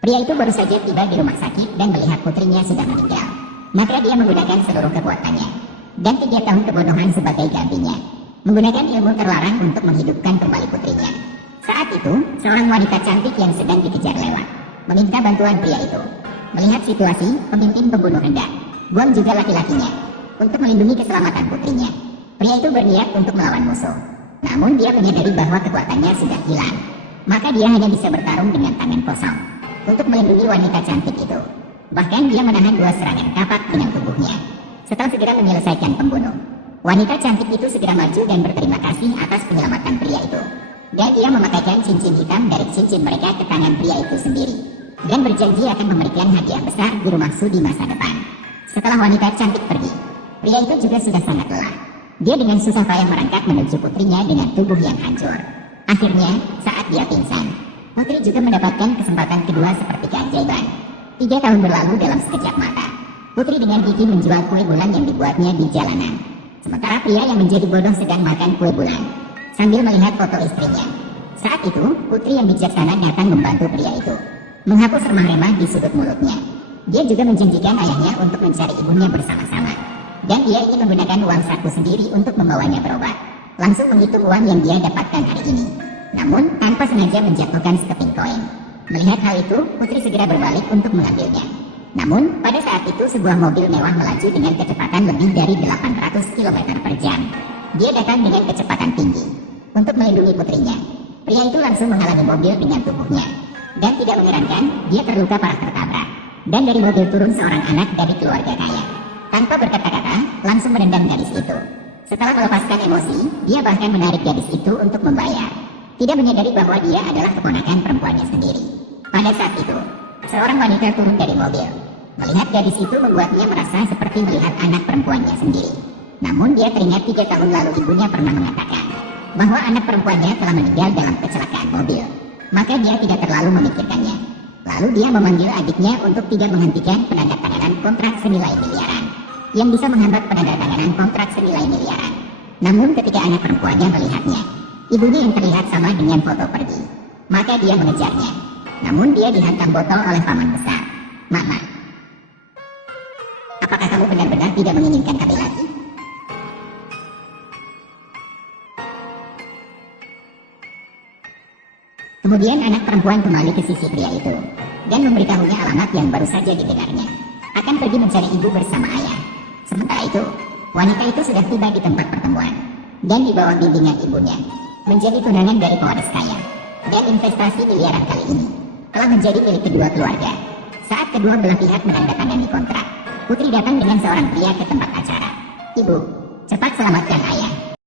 Pria itu baru saja tiba di rumah sakit dan melihat putrinya sudah meninggal. Maka dia menggunakan seluruh kekuatannya dan 3 tahun kebodohan sebagai gantinya, menggunakan ilmu terlarang untuk menghidupkan kembali putrinya. Saat itu, seorang wanita cantik yang sedang dikejar lewat meminta bantuan pria itu. Melihat situasi, pemimpin pembunuh hendak buang juga laki-lakinya untuk melindungi keselamatan putrinya. Pria itu berniat untuk melawan musuh. Namun dia menyadari bahwa kekuatannya sudah hilang. Maka dia hanya bisa bertarung dengan tangan kosong untuk melindungi wanita cantik itu. Bahkan dia menahan 2 serangan kapak dengan tubuhnya. Setelah segera menyelesaikan pembunuh, wanita cantik itu segera maju dan berterima kasih atas penyelamatan pria itu. Dan dia memakaikan cincin hitam dari cincin mereka ke tangan pria itu sendiri. Dan berjanji akan memberikan hadiah besar di rumah Su di masa depan. Setelah wanita cantik pergi, pria itu juga sudah sangat lelah. Dia dengan susah payah merangkak menuju putrinya dengan tubuh yang hancur. Akhirnya, saat dia pingsan, putri juga mendapatkan kesempatan kedua seperti keajaiban. 3 tahun berlalu dalam sekejap mata. Putri dengan gigi menjual kue bulan yang dibuatnya di jalanan. Sementara pria yang menjadi bodoh sedang makan kue bulan sambil melihat foto istrinya. Saat itu, putri yang bijaksana datang membantu pria itu menghapus remah-remah di sudut mulutnya. Dia juga menjanjikan ayahnya untuk mencari ibunya bersama-sama. Dan dia ingin menggunakan uang saku sendiri untuk membawanya berobat. Langsung menghitung uang yang dia dapatkan hari ini. Namun, tanpa sengaja menjatuhkan sekeping koin. Melihat hal itu, putri segera berbalik untuk mengambilnya. Namun, pada saat itu sebuah mobil mewah melaju dengan kecepatan lebih dari 800 km per jam. Dia datang dengan kecepatan tinggi untuk melindungi putrinya. Pria itu langsung menghalangi mobil dengan tubuhnya. Dan tidak mengherankan, dia terluka parah tertabrak. Dan dari mobil turun seorang anak dari keluarga kaya. Tanpa berkata-kata, langsung menendang gadis itu. Setelah melepaskan emosi, dia bahkan menarik gadis itu untuk membayar. Tidak menyadari bahwa dia adalah keponakan perempuannya sendiri. Pada saat itu, seorang wanita turun dari mobil. Melihat gadis itu membuatnya merasa seperti melihat anak perempuannya sendiri. Namun dia teringat 3 tahun lalu ibunya pernah mengatakan bahwa anak perempuannya telah meninggal dalam kecelakaan mobil. Maka dia tidak terlalu memikirkannya. Lalu dia memanggil adiknya untuk tidak menghentikan penandatanganan kontrak senilai miliaran yang bisa menghambat penandatanganan kontrak senilai miliaran. Namun ketika anak perempuannya melihatnya, ibunya yang terlihat sama dengan foto pergi, maka dia mengejarnya. Namun dia dihantam botol oleh paman besar. Mama, apakah kamu benar-benar tidak menginginkan kami lagi? Kemudian anak perempuan kembali ke sisi pria itu dan memberitahunya alamat yang baru saja didengarnya. Akan pergi mencari ibu bersama ayah. Sementara itu, wanita itu sudah tiba di tempat pertemuan dan di bawah bimbingan ibunya menjadi tunangan dari pewaris kaya. Dan investasi miliaran kali ini telah menjadi milik kedua keluarga. Saat kedua belah pihak menandatangani kontrak, putri datang dengan seorang pria ke tempat acara. Ibu, cepat selamatkan ayah.